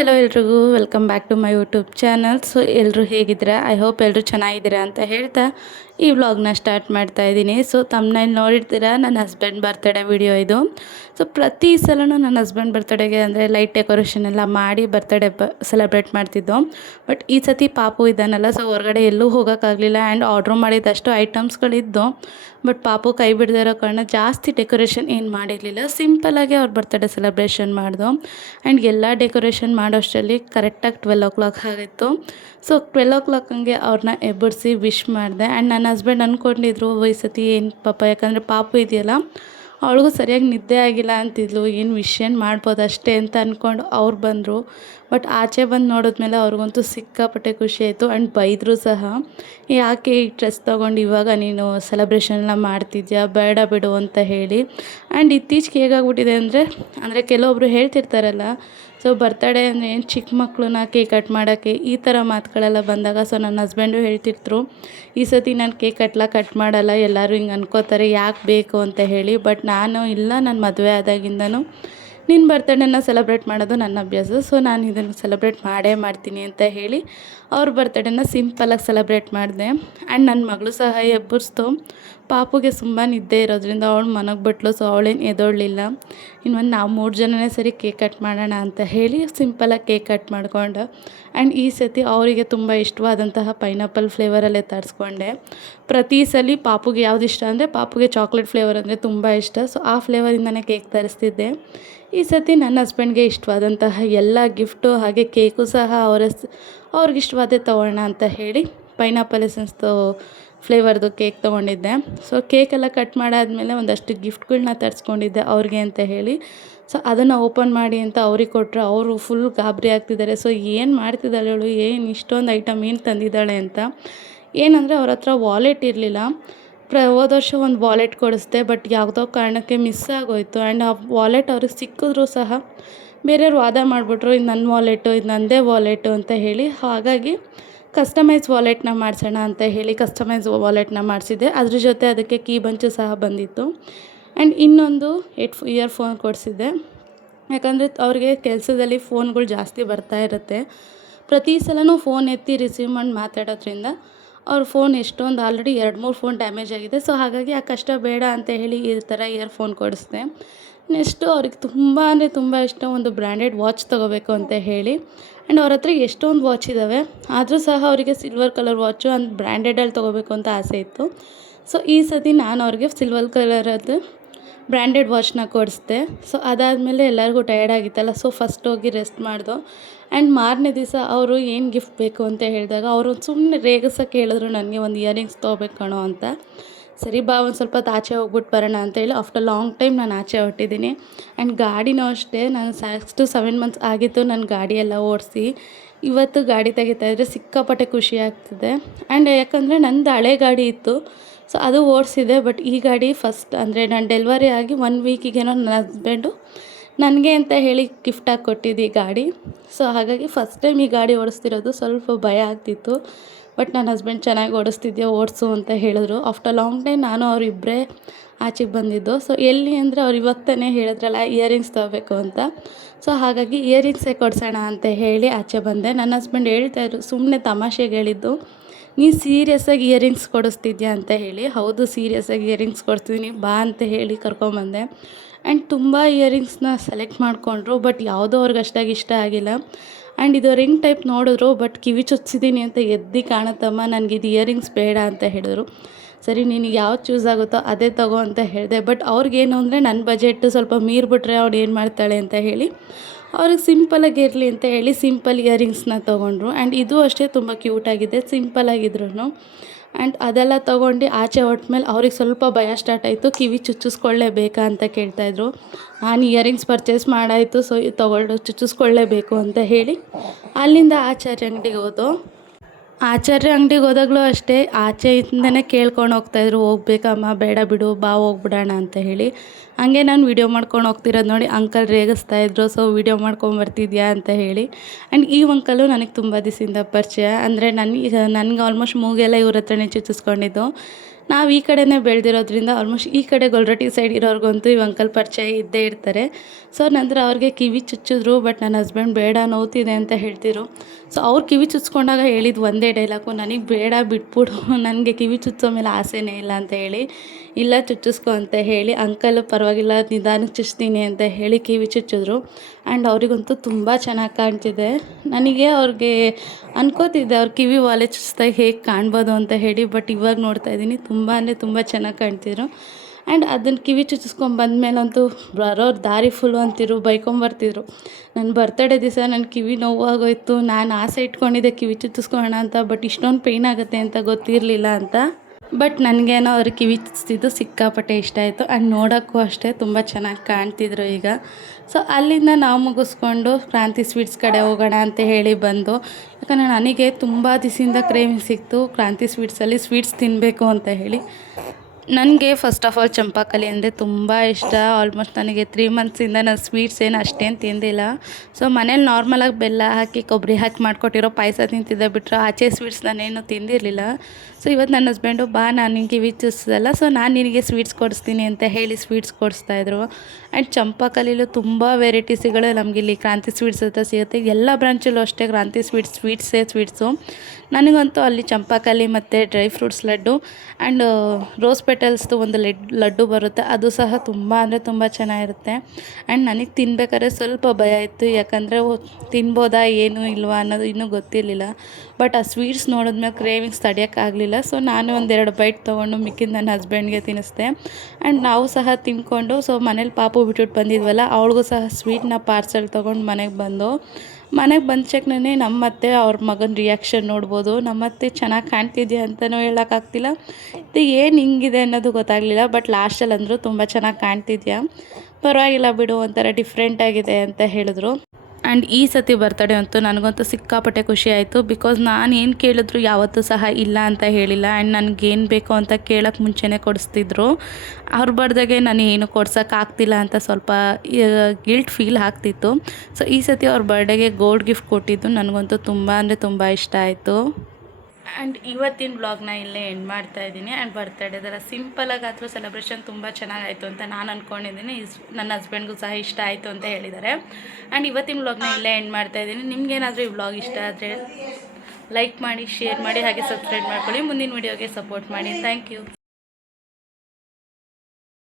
Hello ಎಲ್ರಿಗೂ welcome back to my YouTube channel. So ಎಲ್ಲರೂ ಹೇಗಿದ್ದೀರಾ? ಐ ಹೋಪ್ ಎಲ್ಲರೂ ಚೆನ್ನಾಗಿದ್ದೀರಾ ಅಂತ ಹೇಳ್ತಾ ಈ ವ್ಲಾಗ್ನ ಸ್ಟಾರ್ಟ್ ಮಾಡ್ತಾ ಇದ್ದೀನಿ. ಸೊ ತಮ್ಮನೇಲಿ ನೋಡಿರ್ತೀರಾ, ನನ್ನ ಹಸ್ಬೆಂಡ್ ಬರ್ತಡೇ ವಿಡಿಯೋ ಇದು. ಸೊ ಪ್ರತಿ ಸಲವೂ ನನ್ನ ಹಸ್ಬೆಂಡ್ ಬರ್ತಡೇಗೆ ಅಂದರೆ ಲೈಟ್ ಡೆಕೋರೇಷನ್ ಎಲ್ಲ ಮಾಡಿ ಬರ್ತಡೇ ಸೆಲೆಬ್ರೇಟ್ ಮಾಡ್ತಿದ್ದೋ. ಬಟ್ ಈ ಸತಿ ಪಾಪು ಇದ್ದಾನಲ್ಲ, ಸೊ ಹೊರಗಡೆ ಎಲ್ಲೂ ಹೋಗೋಕ್ಕಾಗಲಿಲ್ಲ. ಆ್ಯಂಡ್ ಆರ್ಡ್ರ್ ಮಾಡಿದಷ್ಟು ಐಟಮ್ಸ್ಗಳಿದ್ದು, ಬಟ್ ಪಾಪು ಕೈ ಬಿಡದೇ ಇರೋ ಕಾರಣ ಜಾಸ್ತಿ ಡೆಕೋರೇಷನ್ ಏನು ಮಾಡಿರಲಿಲ್ಲ. ಸಿಂಪಲಾಗಿ ಅವ್ರ ಬರ್ತಡೇ ಸೆಲೆಬ್ರೇಷನ್ ಮಾಡ್ದು. ಆ್ಯಂಡ್ ಎಲ್ಲ ಡೆಕೋರೇಷನ್ ಮಾಡೋಷ್ಟರಲ್ಲಿ ಕರೆಕ್ಟಾಗಿ 12 ಆಗಿತ್ತು. ಸೊ 12 ಹಂಗೆ ಅವ್ರನ್ನ ಎಬ್ಬರಿಸಿ ವಿಶ್ ಮಾಡಿದೆ. ಆ್ಯಂಡ್ ನನ್ನ ಹಸ್ಬೆಂಡ್ ಅಂದ್ಕೊಂಡಿದ್ರು ಈ ಸತಿ ಏನು ಪಾಪ, ಯಾಕಂದರೆ ಪಾಪು ಇದೆಯಲ್ಲ ಅವಳಿಗೂ ಸರಿಯಾಗಿ ನಿದ್ದೆ ಆಗಿಲ್ಲ ಅಂತಿದ್ಲು, ಏನು ವಿಶ್ ಏನು ಮಾಡ್ಬೋದು ಅಷ್ಟೇ ಅಂತ ಅಂದ್ಕೊಂಡು ಅವ್ರು ಬಂದರು. ಬಟ್ ಆಚೆ ಬಂದು ನೋಡಿದ್ಮೇಲೆ ಅವ್ರಿಗಂತೂ ಸಿಕ್ಕಾಪಟ್ಟೆ ಖುಷಿ ಆಯಿತು. ಆ್ಯಂಡ್ ಬೈದರು ಸಹ, ಯಾಕೆ ಈ ಡ್ರೆಸ್ ತೊಗೊಂಡು ಇವಾಗ ನೀನು ಸೆಲೆಬ್ರೇಷನ್ ಎಲ್ಲ ಮಾಡ್ತಿದ್ಯಾ, ಬೇಡ ಬಿಡು ಅಂತ ಹೇಳಿ. ಆ್ಯಂಡ್ ಇತ್ತೀಚೆಗೆ ಹೇಗಾಗ್ಬಿಟ್ಟಿದೆ ಅಂದರೆ ಕೆಲವೊಬ್ರು ಹೇಳ್ತಿರ್ತಾರಲ್ಲ, ಸೊ ಬರ್ತಡೇ ಅಂದರೆ ಏನು ಚಿಕ್ಕ ಮಕ್ಕಳನ್ನ ಕೇಕ್ ಕಟ್ ಮಾಡೋಕ್ಕೆ ಈ ಥರ ಮಾತುಗಳೆಲ್ಲ ಬಂದಾಗ, ಸೊ ನನ್ನ ಹಸ್ಬೆಂಡು ಹೇಳ್ತಿರ್ತಾರೆ ಈ ಸತಿ ನಾನು ಕೇಕ್ ಕಟ್ ಮಾಡಲ್ಲ, ಎಲ್ಲರೂ ಹಿಂಗೆ ಅನ್ಕೋತಾರೆ ಯಾಕೆ ಬೇಕು ಅಂತ ಹೇಳಿ. ಬಟ್ ನಾನು ಇಲ್ಲ, ನಾನು ಮದುವೆ ಆದಾಗಿಂದನೂ ನಿನ್ನ ಬರ್ತಡೇನ ಸೆಲೆಬ್ರೇಟ್ ಮಾಡೋದು ನನ್ನ ಅಭ್ಯಾಸ, ಸೊ ನಾನು ಇದನ್ನು ಸೆಲೆಬ್ರೇಟ್ ಮಾಡೇ ಮಾಡ್ತೀನಿ ಅಂತ ಹೇಳಿ ಅವ್ರ ಬರ್ತಡೇನ ಸಿಂಪಲಾಗಿ ಸೆಲೆಬ್ರೇಟ್ ಮಾಡಿದೆ. ಆ್ಯಂಡ್ ನನ್ನ ಮಗಳು ಸಹ ಎಬ್ಬರಿಸ್ತು. ಪಾಪುಗೆ ತುಂಬ ನಿದ್ದೆ ಇರೋದ್ರಿಂದ ಅವಳು ಮನಗ್ಬಿಟ್ಲು, ಸೊ ಅವಳೇನು ಎದೊಳ್ಳಿಲ್ಲ. ಇನ್ನೊಂದು ನಾವು 3 ಜನನೇ ಸರಿ ಕೇಕ್ ಕಟ್ ಮಾಡೋಣ ಅಂತ ಹೇಳಿ ಸಿಂಪಲಾಗಿ ಕೇಕ್ ಕಟ್ ಮಾಡ್ಕೊಂಡು. ಆ್ಯಂಡ್ ಈ ಸತಿ ಅವರಿಗೆ ತುಂಬ ಇಷ್ಟವಾದಂತಹ ಪೈನಾಪಲ್ ಫ್ಲೇವರಲ್ಲೇ ತರಿಸ್ಕೊಂಡೆ. ಪ್ರತಿ ಸಲ ಪಾಪುಗೆ ಯಾವ್ದು ಇಷ್ಟ ಅಂದರೆ ಪಾಪುಗೆ ಚಾಕ್ಲೇಟ್ ಫ್ಲೇವರ್ ಅಂದರೆ ತುಂಬ ಇಷ್ಟ, ಸೊ ಆ ಫ್ಲೇವರಿಂದನೇ ಕೇಕ್ ತರಿಸ್ತಿದ್ದೆ. ಈ ಸತಿ ನನ್ನ ಹಸ್ಬೆಂಡ್ಗೆ ಇಷ್ಟವಾದಂತಹ ಎಲ್ಲ ಗಿಫ್ಟು ಹಾಗೆ ಕೇಕು ಸಹ ಅವ್ರಿಗಿಷ್ಟವಾದೇ ತೊಗೊಳ್ಳೋಣ ಅಂತ ಹೇಳಿ ಪೈನಾಪಲ್ ಎಸೆನ್ಸ್ದು ಫ್ಲೇವರ್ದು ಕೇಕ್ ತೊಗೊಂಡಿದ್ದೆ. ಸೊ ಕೇಕೆಲ್ಲ ಕಟ್ ಮಾಡಾದಮೇಲೆ ಒಂದಷ್ಟು ಗಿಫ್ಟ್ಗಳನ್ನ ತರಿಸ್ಕೊಂಡಿದ್ದೆ ಅವ್ರಿಗೆ ಅಂತ ಹೇಳಿ. ಸೊ ಅದನ್ನು ಓಪನ್ ಮಾಡಿ ಅಂತ ಅವ್ರಿಗೆ ಕೊಟ್ಟರೆ ಅವರು ಫುಲ್ ಗಾಬರಿ ಆಗ್ತಿದ್ದಾರೆ. ಸೊ ಏನು ಮಾಡ್ತಿದ್ದಾಳೆ ಅವಳು, ಏನು ಇಷ್ಟೊಂದು ಐಟಮ್ ಏನು ತಂದಿದ್ದಾಳೆ ಅಂತ. ಏನಂದರೆ ಅವ್ರ ಹತ್ರ ವಾಲೆಟ್ ಇರಲಿಲ್ಲ. ಹೋದ ವರ್ಷ ಒಂದು ವಾಲೆಟ್ ಕೊಡಿಸ್ದೆ, ಬಟ್ ಯಾವುದೋ ಕಾರಣಕ್ಕೆ ಮಿಸ್ ಆಗೋಯಿತು. ಆ್ಯಂಡ್ ಆ ವಾಲೆಟ್ ಅವ್ರಿಗೆ ಸಿಕ್ಕಿದ್ರೂ ಸಹ ಬೇರೆಯವ್ರು ವಾದ ಮಾಡಿಬಿಟ್ರು, ಇದು ನನ್ನ ವಾಲೆಟು, ಇದು ನನ್ನದೇ ವಾಲೆಟು ಅಂತ ಹೇಳಿ. ಹಾಗಾಗಿ ಕಸ್ಟಮೈಸ್ ವಾಲೆಟ್ನ ಮಾಡಿಸೋಣ ಅಂತ ಹೇಳಿ ಕಸ್ಟಮೈಸ್ ವಾಲೆಟ್ನ ಮಾಡಿಸಿದ್ದೆ. ಅದ್ರ ಜೊತೆ ಅದಕ್ಕೆ ಕೀ ಬಂಚು ಸಹ ಬಂದಿತ್ತು. ಆ್ಯಂಡ್ ಇನ್ನೊಂದು ಇಯರ್ಫೋನ್ ಕೊಡಿಸಿದ್ದೆ, ಯಾಕಂದರೆ ಅವ್ರಿಗೆ ಕೆಲಸದಲ್ಲಿ ಫೋನ್ಗಳು ಜಾಸ್ತಿ ಬರ್ತಾ ಇರುತ್ತೆ. ಪ್ರತಿ ಸಲವೂ ಫೋನ್ ಎತ್ತಿ ರಿಸೀವ್ ಮಾಡಿ ಮಾತಾಡೋದ್ರಿಂದ ಅವ್ರ ಫೋನ್ ಎಷ್ಟೊಂದು ಆಲ್ರೆಡಿ 2-3 ಫೋನ್ ಡ್ಯಾಮೇಜ್ ಆಗಿದೆ. ಸೊ ಹಾಗಾಗಿ ಆ ಕಷ್ಟ ಬೇಡ ಅಂತ ಹೇಳಿ ಈ ಥರ ಇಯರ್ಫೋನ್ ಕೊಡಿಸ್ದೆ. ನೆಕ್ಸ್ಟು ಅವ್ರಿಗೆ ತುಂಬ ಅಂದರೆ ತುಂಬ ಇಷ್ಟ ಒಂದು ಬ್ರ್ಯಾಂಡೆಡ್ ವಾಚ್ ತೊಗೋಬೇಕು ಅಂತ ಹೇಳಿ. ಆ್ಯಂಡ್ ಅವ್ರ ಹತ್ರ ಎಷ್ಟೊಂದು ವಾಚ್ ಇದ್ದಾವೆ, ಆದರೂ ಸಹ ಅವರಿಗೆ ಸಿಲ್ವರ್ ಕಲರ್ ವಾಚು ಒಂದು ಬ್ರ್ಯಾಂಡೆಡಲ್ಲಿ ತೊಗೋಬೇಕು ಅಂತ ಆಸೆ ಇತ್ತು. ಸೊ ಈ ಸತಿ ನಾನು ಅವ್ರಿಗೆ ಸಿಲ್ವರ್ ಕಲರದ್ದು ಬ್ರ್ಯಾಂಡೆಡ್ ವಾಚ್ನ ಕೊಡಿಸ್ದೆ. ಸೊ ಅದಾದಮೇಲೆ ಎಲ್ಲರಿಗೂ ಟಯರ್ಡ್ ಆಗಿತ್ತಲ್ಲ, ಸೊ ಫಸ್ಟ್ ಹೋಗಿ ರೆಸ್ಟ್ ಮಾಡ್ದೋ. ಆ್ಯಂಡ್ ಮಾರನೇ ದಿವಸ ಅವರು ಏನು ಗಿಫ್ಟ್ ಬೇಕು ಅಂತ ಹೇಳಿದಾಗ ಅವರು ಸುಮ್ಮನೆ ರೇಗಿಸೋಕ್ಕೆ ಹೇಳಿದ್ರು, ನನಗೆ ಒಂದು ಇಯರಿಂಗ್ಸ್ ತೊಗೋಬೇಕು ಕಣೋ ಅಂತ. ಸರಿ ಬಾ ಒಂದು ಸ್ವಲ್ಪ ಹೊತ್ತು ಆಚೆ ಹೋಗ್ಬಿಟ್ಟು ಬರೋಣ ಅಂತೇಳಿ ಆಫ್ಟರ್ ಲಾಂಗ್ ಟೈಮ್ ನಾನು ಆಚೆ ಹೊರಟಿದ್ದೀನಿ. ಆ್ಯಂಡ್ ಗಾಡಿನೂ ಅಷ್ಟೇ, ನಾನು 6 to 7 ಮಂತ್ಸ್ ಆಗಿತ್ತು ನನ್ನ ಗಾಡಿ ಎಲ್ಲ ಓಡಿಸಿ. ಇವತ್ತು ಗಾಡಿ ತೆಗಿತಾಯಿದ್ರೆ ಸಿಕ್ಕಾಪಟ್ಟೆ ಖುಷಿ ಆಗ್ತಿದೆ. ಆ್ಯಂಡ್ ಯಾಕಂದರೆ ನಂದು ಹಳೆ ಗಾಡಿ ಇತ್ತು, ಸೊ ಅದು ಓಡಿಸಿದೆ. ಬಟ್ ಈ ಗಾಡಿ ಫಸ್ಟ್ ಅಂದರೆ ನಾನು ಡೆಲಿವರಿ ಆಗಿ 1 ವೀಕಿಗೇನೋ ನನ್ನ ಹಸ್ಬೆಂಡು ನನಗೆ ಅಂತ ಹೇಳಿ ಗಿಫ್ಟಾಗಿ ಕೊಟ್ಟಿದ್ದು ಈ ಗಾಡಿ. ಸೊ ಹಾಗಾಗಿ ಫಸ್ಟ್ ಟೈಮ್ ಈ ಗಾಡಿ ಓಡಿಸ್ತಿರೋದು, ಸ್ವಲ್ಪ ಭಯ ಆಗ್ತಿತ್ತು. ಬಟ್ ನನ್ನ ಹಸ್ಬೆಂಡ್ ಚೆನ್ನಾಗಿ ಓಡಿಸ್ತಿದ್ಯಾ, ಓಡಿಸು ಅಂತ ಹೇಳಿದ್ರು. ಆಫ್ಟರ್ ಲಾಂಗ್ ಟೈಮ್ ನಾನು ಅವರಿಬ್ಬರೇ ಆಚೆಗೆ ಬಂದಿದ್ದು. ಸೊ ಎಲ್ಲಿ ಅಂದರೆ ಅವ್ರು ಇವಾಗ ತಾನೇ ಹೇಳಿದ್ರಲ್ಲ ಇಯರಿಂಗ್ಸ್ ತೊಗೋಬೇಕು ಅಂತ, ಸೊ ಹಾಗಾಗಿ ಇಯರಿಂಗ್ಸೇ ಕೊಡ್ಸೋಣ ಅಂತ ಹೇಳಿ ಆಚೆ ಬಂದೆ. ನನ್ನ ಹಸ್ಬೆಂಡ್ ಹೇಳ್ತಾಯಿದ್ರು, ಸುಮ್ಮನೆ ತಮಾಷೆಗೆ ಹೇಳಿದ್ದು, ನೀನು ಸೀರಿಯಸ್ಸಾಗಿ ಇಯರಿಂಗ್ಸ್ ಕೊಡಿಸ್ತಿದ್ಯಾ ಅಂತ ಹೇಳಿ. ಹೌದು, ಸೀರಿಯಸ್ಸಾಗಿ ಇಯರಿಂಗ್ಸ್ ಕೊಡ್ತಿದ್ದೀನಿ ಬಾ ಅಂತ ಹೇಳಿ ಕರ್ಕೊಂಬಂದೆ. ಆ್ಯಂಡ್ ತುಂಬ ಇಯರಿಂಗ್ಸ್ನ ಸೆಲೆಕ್ಟ್ ಮಾಡಿಕೊಂಡ್ರು, ಬಟ್ ಯಾವುದೋ ಅವ್ರಿಗೆ ಅಷ್ಟಾಗಿ ಇಷ್ಟ ಆಗಿಲ್ಲ. ಆ್ಯಂಡ್ ಇದು ರಿಂಗ್ ಟೈಪ್ ನೋಡಿದ್ರು, ಬಟ್ ಕಿವಿ ಚುಚ್ಚಿದ್ದೀನಿ ಅಂತ ಎದ್ದು ಕಾಣುತ್ತಮ್ಮ, ನನಗಿದು ಇಯರಿಂಗ್ಸ್ ಬೇಡ ಅಂತ ಹೇಳಿದ್ರು. ಸರಿ ನಿನಗೆ ಯಾವ್ದು ಚೂಸ್ ಆಗುತ್ತೋ ಅದೇ ತಗೋ ಅಂತ ಹೇಳಿದೆ. ಬಟ್ ಅವ್ರಿಗೇನು ಅಂದರೆ ನನ್ನ ಬಜೆಟ್ ಸ್ವಲ್ಪ ಮೀರಿಬಿಟ್ರೆ ಅವಳು ಏನು ಮಾಡ್ತಾಳೆ ಅಂತ ಹೇಳಿ ಅವ್ರಿಗೆ ಸಿಂಪಲಾಗಿ ಇರಲಿ ಅಂತ ಹೇಳಿ ಸಿಂಪಲ್ ಇಯರಿಂಗ್ಸ್ನ ತೊಗೊಂಡ್ರು. ಆ್ಯಂಡ್ ಇದು ಅಷ್ಟೇ ತುಂಬ ಕ್ಯೂಟಾಗಿದೆ ಸಿಂಪಲಾಗಿದ್ರು. ಆ್ಯಂಡ್ ಅದೆಲ್ಲ ತೊಗೊಂಡು ಆಚೆ ಹೊಟ್ಮೇಲೆ ಅವ್ರಿಗೆ ಸ್ವಲ್ಪ ಭಯ ಸ್ಟಾರ್ಟ್ ಆಯಿತು, ಕಿವಿ ಚುಚ್ಚಿಸ್ಕೊಳ್ಳೇಬೇಕಾ ಅಂತ ಕೇಳ್ತಾಯಿದ್ರು. ನಾನು ಇಯರಿಂಗ್ಸ್ ಪರ್ಚೇಸ್ ಮಾಡಾಯಿತು, ಸೊ ತೊಗೊಂಡು ಚುಚ್ಚಿಸ್ಕೊಳ್ಳೇಬೇಕು ಅಂತ ಹೇಳಿ ಅಲ್ಲಿಂದ ಆಚಾರ್ಯ ಅಂಗಡಿಗೆ ಹೋದೋ. ಆಚಾರ್ಯ ಅಂಗಡಿಗೆ ಹೋದಾಗಲೂ ಅಷ್ಟೇ ಆಚೆಯಿಂದನೇ ಕೇಳ್ಕೊಂಡು ಹೋಗ್ತಾಯಿದ್ರು, ಹೋಗ್ಬೇಕಮ್ಮ ಬೇಡ ಬಿಡು ಬಾ ಹೋಗ್ಬಿಡೋಣ ಅಂತ ಹೇಳಿ. ಹಂಗೆ ನಾನು ವೀಡಿಯೋ ಮಾಡ್ಕೊಂಡು ಹೋಗ್ತಿರೋದು ನೋಡಿ ಅಂಕಲ್ ರೇಗಿಸ್ತಾಯಿದ್ರು, ಸೊ ವೀಡಿಯೋ ಮಾಡ್ಕೊಂಬರ್ತಿದ್ಯಾ ಅಂತ ಹೇಳಿ. ಆ್ಯಂಡ್ ಈ ಅಂಕಲು ನನಗೆ ತುಂಬ ದಿವಸದಿಂದ ಪರಿಚಯ, ಅಂದರೆ ನನಗೆ ಆಲ್ಮೋಸ್ಟ್ ಮೂಗೆಲ್ಲ ಇವ್ರ ಹತ್ರನೇ ಚುಚ್ಚಿಸ್ಕೊಂಡಿದ್ದು. ನಾವು ಈ ಕಡೆನೇ ಬೆಳೆದಿರೋದ್ರಿಂದ ಆಲ್ಮೋಸ್ಟ್ ಈ ಕಡೆ ಗೊಲ್ರಟ್ಟಿ ಸೈಡ್ ಇರೋರ್ಗಂತೂ ಈ ಅಂಕಲ್ ಪರಿಚಯ ಇದ್ದೇ ಇರ್ತಾರೆ. ಸೊ ನಂತರ ಅವ್ರಿಗೆ ಕಿವಿ ಚುಚ್ಚಿದ್ರು, ಬಟ್ ನನ್ನ ಹಸ್ಬೆಂಡ್ ಬೇಡ ನೋವ್ತಿದೆ ಅಂತ ಹೇಳ್ತಿದ್ರು. ಸೊ ಅವ್ರು ಕಿವಿ ಚುಚ್ಕೊಂಡಾಗ ಹೇಳಿದ್ದು ಒಂದೇ ಡೈಲಾಗು, ನನಗೆ ಬೇಡ ಬಿಟ್ಬಿಡು, ನನಗೆ ಕಿವಿ ಚುಚ್ಚೋ ಮೇಲೆ ಆಸೆನೇ ಇಲ್ಲ ಅಂತ ಹೇಳಿ. ಇಲ್ಲ ಚುಚ್ಚಿಸ್ಕೊ ಅಂತ ಹೇಳಿ ಅಂಕಲ್ ಪರವಾಗಿಲ್ಲ ನಿಧಾನಕ್ಕೆ ಚುಚ್ತೀನಿ ಅಂತ ಹೇಳಿ ಕಿವಿ ಚುಚ್ಚಿದ್ರು. ಆ್ಯಂಡ್ ಅವರಿಗಂತೂ ತುಂಬ ಚೆನ್ನಾಗಿ ಕಾಣ್ತಿದೆ. ನನಗೆ ಅವ್ರಿಗೆ ಅನ್ಕೋತಿದ್ದೆ ಅವ್ರು ಕಿವಿ ಒಲೆ ಚುಚ್ಚಿದಾಗ ಹೇಗೆ ಕಾಣ್ಬೋದು ಅಂತ ಹೇಳಿ, ಬಟ್ ಇವಾಗ ನೋಡ್ತಾ ಇದ್ದೀನಿ ತುಂಬ ಅಂದರೆ ತುಂಬ ಚೆನ್ನಾಗಿ ಕಾಣ್ತಿದ್ರು. ಆ್ಯಂಡ್ ಅದನ್ನು ಕಿವಿ ಚುಚ್ಚಿಸ್ಕೊಂಬಂದ್ಮೇಲಂತೂ ಬರೋರು ದಾರಿ ಫುಲ್ಲು ಅಂತಿರು ಬೈಕೊಂಬರ್ತಿದ್ರು. ನನ್ನ ಬರ್ತಡೇ ದಿವಸ ನನ್ನ ಕಿವಿ ನೋವಾಗೋಯ್ತು, ನಾನು ಆಸೆ ಇಟ್ಕೊಂಡಿದ್ದೆ ಕಿವಿ ಚುಚ್ಚಿಸ್ಕೊಳ್ಳೋಣ ಅಂತ, ಬಟ್ ಇಷ್ಟೊಂದು ಪೇಯ್ನ್ ಆಗುತ್ತೆ ಅಂತ ಗೊತ್ತಿರಲಿಲ್ಲ ಅಂತ. ಬಟ್ ನನಗೇನೋ ಅವ್ರು ಕಿವಿ ಚುಚ್ಚಿದ್ದು ಸಿಕ್ಕಾಪಟ್ಟೆ ಇಷ್ಟ ಆಯಿತು. ಆ್ಯಂಡ್ ನೋಡೋಕ್ಕೂ ಅಷ್ಟೇ ತುಂಬ ಚೆನ್ನಾಗಿ ಕಾಣ್ತಿದ್ರು ಈಗ. ಸೊ ಅಲ್ಲಿಂದ ನಾವು ಮುಗಿಸ್ಕೊಂಡು ಕ್ರಾಂತಿ ಸ್ವೀಟ್ಸ್ ಕಡೆ ಹೋಗೋಣ ಅಂತ ಹೇಳಿ ಬಂದು, ಯಾಕಂದರೆ ನನಗೆ ತುಂಬ ದಿವಸದಿಂದ ಕ್ರೇವಿಂಗ್ ಸಿಕ್ತು ಕ್ರಾಂತಿ ಸ್ವೀಟ್ಸಲ್ಲಿ ಸ್ವೀಟ್ಸ್ ತಿನ್ನಬೇಕು ಅಂತ ಹೇಳಿ. ನನಗೆ ಫಸ್ಟ್ ಆಫ್ ಆಲ್ ಚಂಪಾಕಲಿ ಅಂದರೆ ತುಂಬ ಇಷ್ಟ. ಆಲ್ಮೋಸ್ಟ್ ನನಗೆ 3 ಮಂತ್ಸಿಂದ ನಾನು ಸ್ವೀಟ್ಸ್ ಏನು ಅಷ್ಟೇನು ತಿಂದಿಲ್ಲ. ಸೊ ಮನೇಲಿ ನಾರ್ಮಲಾಗಿ ಬೆಲ್ಲ ಹಾಕಿ ಕೊಬ್ಬರಿ ಹಾಕಿ ಮಾಡಿಕೊಟ್ಟಿರೋ ಪಾಯಸ ತಿಂತಿದ್ದೆ ಬಿಟ್ಟರೆ ಆಚೆ ಸ್ವೀಟ್ಸ್ ನಾನೇನು ತಿಂದಿರಲಿಲ್ಲ. ಸೊ ಇವತ್ತು ನನ್ನ ಹಸ್ಬೆಂಡು ಬಾ ನಾನು ನಿನಗೆ ಕಿವಿ ಚುಚ್ಚಿಸಲ್ಲ, ಸೊ ನಾನು ನಿನಗೆ ಸ್ವೀಟ್ಸ್ ಕೊಡಿಸ್ತೀನಿ ಅಂತ ಹೇಳಿ ಸ್ವೀಟ್ಸ್ ಕೊಡಿಸ್ತಾಯಿದ್ರು. ಆ್ಯಂಡ್ ಚಂಪಾಕಲಿಲೂ ತುಂಬ ವೆರೈಟೀಸ್ಗಳು ನಮಗಿಲ್ಲಿ ಕ್ರಾಂತಿ ಸ್ವೀಟ್ಸ್ ಹತ್ರ ಸಿಗುತ್ತೆ. ಎಲ್ಲ ಬ್ರಾಂಚಲ್ಲೂ ಅಷ್ಟೇ ಕ್ರಾಂತಿ ಸ್ವೀಟ್ಸು. ನನಗಂತೂ ಅಲ್ಲಿ ಚಂಪಾಕಲಿ ಮತ್ತು dry fruits laddu and rose ಪೆಟಲ್ಸ್ದು ಒಂದು ಲಡ್ಡು ಬರುತ್ತೆ, ಅದು ಸಹ ತುಂಬ ಅಂದರೆ ತುಂಬ ಚೆನ್ನಾಗಿರುತ್ತೆ. ಆ್ಯಂಡ್ ನನಗೆ ತಿನ್ಬೇಕಾದ್ರೆ ಸ್ವಲ್ಪ ಭಯ ಇತ್ತು, ಯಾಕಂದರೆ ತಿನ್ಬೋದಾ ಏನು ಇಲ್ವಾ ಅನ್ನೋದು ಇನ್ನೂ ಗೊತ್ತಿರಲಿಲ್ಲ. ಬಟ್ ಆ ಸ್ವೀಟ್ಸ್ ನೋಡಿದ್ಮೇಲೆ ಕ್ರೇವಿಂಗ್ಸ್ ತಡೆಯೋಕ್ಕಾಗಲಿಲ್ಲ. ಸೊ ನಾನು ಒಂದೆರಡು ಬೈಟ್ ತೊಗೊಂಡು ಮಿಕ್ಕಿದ್ದು ನನ್ನ ಹಸ್ಬೆಂಡ್ಗೆ ತಿನ್ನಿಸ್ದೆ. ಆ್ಯಂಡ್ ನಾವು ಸಹ ತಿನ್ಕೊಂಡು, ಸೊ ಮನೇಲಿ ಪಾಪು ಬಿಟ್ಬಿಟ್ಟು ಬಂದಿದ್ವಲ್ಲ, ಅವಳಿಗೂ ಸಹ ಸ್ವೀಟ್ನ ಪಾರ್ಸೆಲ್ ತೊಗೊಂಡು ಮನೆಗೆ ಬಂದ ತಕ್ಷಣವೇ ನಮ್ಮತ್ತೆ ಅವ್ರ ಮಗನ ರಿಯಾಕ್ಷನ್ ನೋಡ್ಬೋದು. ನಮ್ಮತ್ತೆ ಚೆನ್ನಾಗಿ ಕಾಣ್ತಿದ್ಯಾ ಅಂತಲೂ ಹೇಳೋಕ್ಕಾಗ್ತಿಲ್ಲ, ಇದು ಏನು ಹಿಂಗಿದೆ ಅನ್ನೋದು ಗೊತ್ತಾಗಲಿಲ್ಲ. ಬಟ್ ಲಾಸ್ಟಲ್ಲಿ ಅಂದರು ತುಂಬ ಚೆನ್ನಾಗಿ ಕಾಣ್ತಿದ್ಯಾ, ಪರವಾಗಿಲ್ಲ ಬಿಡು, ಒಂಥರ ಡಿಫ್ರೆಂಟಾಗಿದೆ ಅಂತ ಹೇಳಿದ್ರು. ಆ್ಯಂಡ್ ಈ ಸತಿ ಬರ್ತಡೇ ಅಂತೂ ನನಗಂತೂ ಸಿಕ್ಕಾಪಟ್ಟೆ ಖುಷಿ ಆಯಿತು. ಬಿಕಾಸ್ ನಾನು ಏನು ಕೇಳಿದ್ರು ಯಾವತ್ತೂ ಸಹ ಇಲ್ಲ ಅಂತ ಹೇಳಿಲ್ಲ. ಆ್ಯಂಡ್ ನನಗೇನು ಬೇಕೋ ಅಂತ ಕೇಳೋಕ್ಕೆ ಮುಂಚೆನೇ ಕೊಡಿಸ್ತಿದ್ರು. ಅವ್ರ ಬರ್ದಾಗೆ ನಾನು ಏನು ಕೊಡ್ಸೋಕ್ಕಾಗ್ತಿಲ್ಲ ಅಂತ ಸ್ವಲ್ಪ ಗಿಲ್ಟ್ ಫೀಲ್ ಆಗ್ತಿತ್ತು. ಸೊ ಈ ಸತಿ ಅವ್ರ ಬರ್ಡೇಗೆ ಗೋಲ್ಡ್ ಗಿಫ್ಟ್ ಕೊಟ್ಟಿದ್ದು ನನಗಂತೂ ತುಂಬ ಅಂದರೆ ತುಂಬ ಇಷ್ಟ ಆಯಿತು. ಆ್ಯಂಡ್ ಇವತ್ತಿನ ವ್ಲಾಗ್ನ ಇಲ್ಲೇ ಎಂಡ್ ಮಾಡ್ತಾ ಇದ್ದೀನಿ. ಆ್ಯಂಡ್ ಬರ್ತಡೇದೆಲ್ಲ ಸಿಂಪಲಾಗಿ ಅಥವಾ ಸೆಲೆಬ್ರೇಷನ್ ತುಂಬ ಚೆನ್ನಾಗಾಯಿತು ಅಂತ ನಾನು ಅಂದ್ಕೊಂಡಿದ್ದೀನಿ. ನನ್ನ ಹಸ್ಬೆಂಡ್ಗೂ ಸಹ ಇಷ್ಟ ಆಯಿತು ಅಂತ ಹೇಳಿದ್ದಾರೆ. ಆ್ಯಂಡ್ ಇವತ್ತಿನ ವ್ಲಾಗ್ನ ಇಲ್ಲೇ ಎಂಡ್ ಮಾಡ್ತಾ ಇದ್ದೀನಿ. ನಿಮಗೇನಾದರೂ ಈ ವ್ಲಾಗ್ ಇಷ್ಟ ಆದರೆ ಲೈಕ್ ಮಾಡಿ, ಶೇರ್ ಮಾಡಿ, ಹಾಗೆ ಸಬ್ಸ್ಕ್ರೈಬ್ ಮಾಡ್ಕೊಳ್ಳಿ. ಮುಂದಿನ ವೀಡಿಯೋಗೆ ಸಪೋರ್ಟ್ ಮಾಡಿ. Thank you.